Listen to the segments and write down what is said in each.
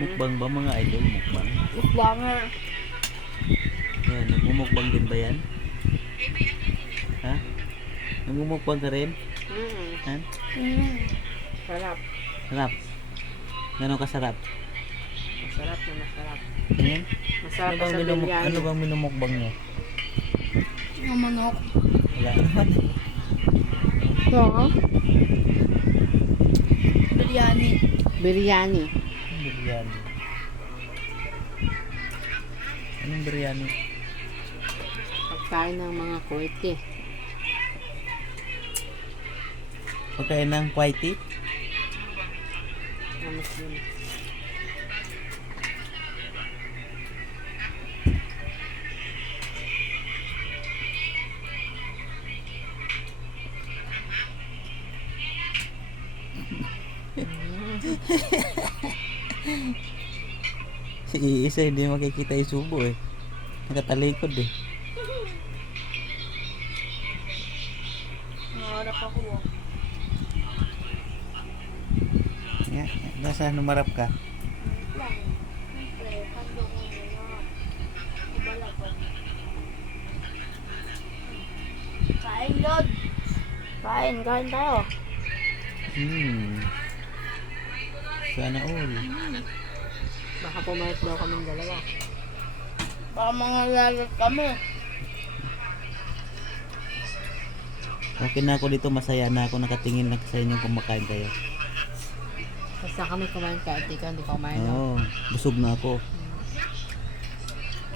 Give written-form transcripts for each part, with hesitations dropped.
Mukbang ba mga idol? Mukbang? Mukbanger. Yan, nagmumukbang din ba yan? Ha? Nagmumukbang ka rin? Ha? Sarap. Sarap. Ganon kasarap? Masarap na masarap. Tingin? Masarap pa sa biryani. Ano bang minumukbang niya? Yung manok. Wala naman. Oo. Biryani. Biryani. Biryani. Anong biryani? Pagkain ng mga Kuwaiti. Pagkain ng Kuwaiti? Na Muslim. Si isa hindi makikita yung subo eh. Nakatalikod eh. Nangarap ako. Nga, nasa numarap ka? Lang. Siyempre, kando ko muna. Kubala ko. Kain, Lord. Kain tayo. Sana all. Baka pumayat daw kaming dalawa. Baka mga lalat kami. Okay na ako dito, masaya na ako nakatingin lang sa inyo kumakain kayo. Basta kami kumain ka at ikaw hindi ka kumain. Oo, busog na ako.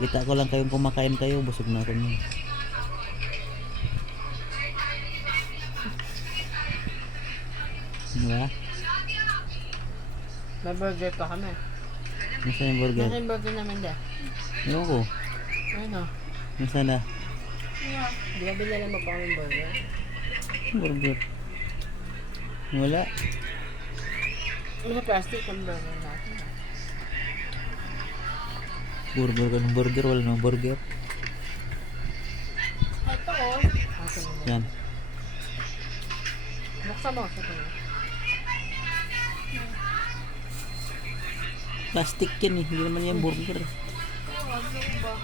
Kita ko lang kayong kumakain kayo, busog na ako nun. Diba? May burger pa kami. Nasaan yung burger? Nasa yung burger namin de. Ewan ko. Ano? Nasaan na? Di ba bilala mo pa kami burger? Burger. Wala. May plastic ang burger natin. Burger ka ng burger, wala ng burger. Ito oh. Asan mo? Yan. Buksan mo. Sa ito. Plastic yan eh, hindi naman yan burger. Ano ba?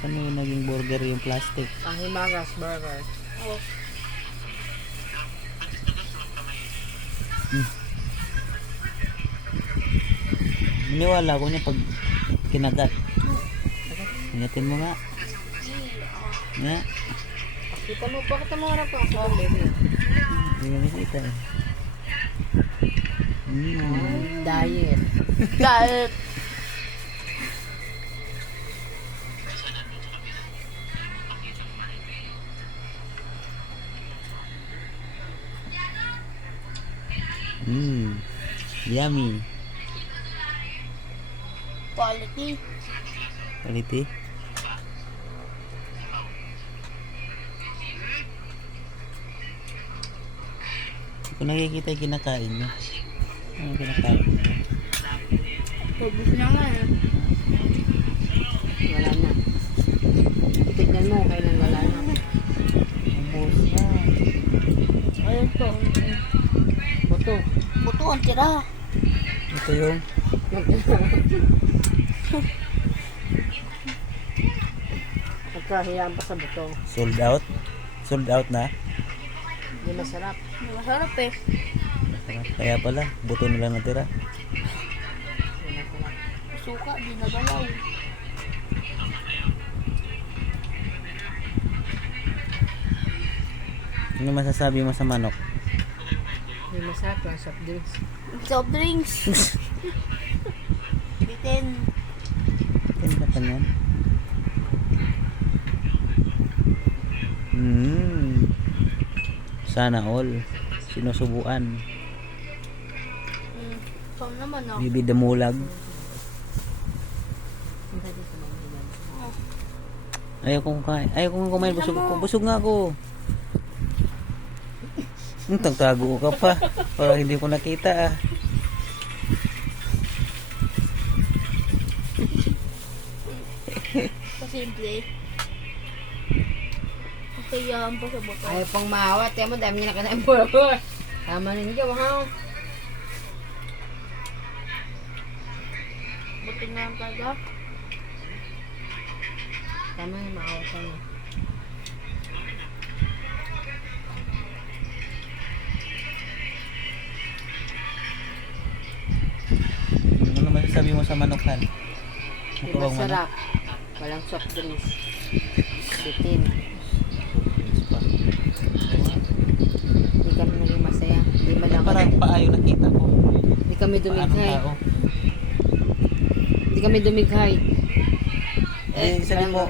Ano yung naging burger yung plastic? Ang Himagas burger. Oh. Maniwala ko niya pag kinagat. Ingatin mo nga. Nga. Kita mo, bakit mo harap ko ako baby? Hindi ko nakita eh. Diet. Diet. Yummy. Quality. Quality. Hindi ko nakikita yung kinakain niya. Ano yung kinakain niya? Pagod na nga eh. Wala na. Tignan mo, kailan wala na. Ubus na. Ayun to. Buto. Buto ang tira. Ito yung Nagkahiyaan pa sa buto. sold out. Sold out na. Hindi masarap. Masarap eh. Kaya pala, buto na lang natira. Hindi masarap. Suka, di nagalaw. Ano masasabi mo sa manok? Hindi masarap yung soft drinks. Soft drinks. Bitin. Tinda pa yan. Sana all. Sinusubuan. Saan naman oh. Bibi damulag. Ang pwede sa mga ganyan. Ayaw kong kumain. Ayaw kong kumain. Busog ako. Busog nga ako. Tagtago ka pa. Para hindi ko nakita ah. Pasimple. Kayahan pa sa buto. Ayaw pang maawat. Kaya mo, dami niya na kanain burger. Tama ninyo, ha? shopping na lang talaga. Tama na, maawa ka na. Ano masasabi mo sa manokhan? Di Ano bang manok? masarap. Walang soft drinks. Bitin. Pa. Hindi kami naging masaya. Hindi ba lang Parang paayo nakita ko. Hindi kami Paanong dumighay. tao? Hindi kami dumighay. Eh, sabi mo,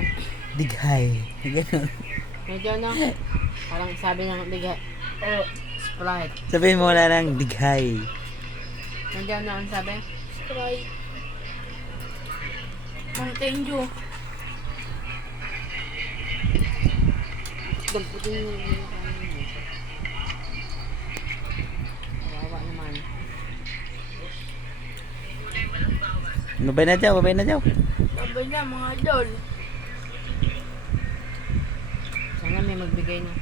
dighay. Ganun. Medyo ano, parang sabi ng bigay, Sprite. Sabihin mo wala nang dighay. Medyo ano ang sabi? Sprite. Mountain Dew. Damputin mo yung kawawa naman. Babay na daw, babay na daw. Sabay na mga idol. Sana may magbigay ng